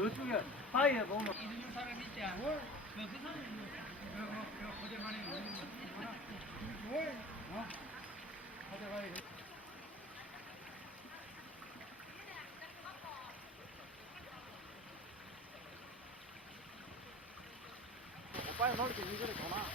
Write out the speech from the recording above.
저쪽에 바위에 보면 있는 사람 있지 않아? 그 사람이 어제만에 있는 거. 가져가야 오빠야 놀 때 이거를 더 나.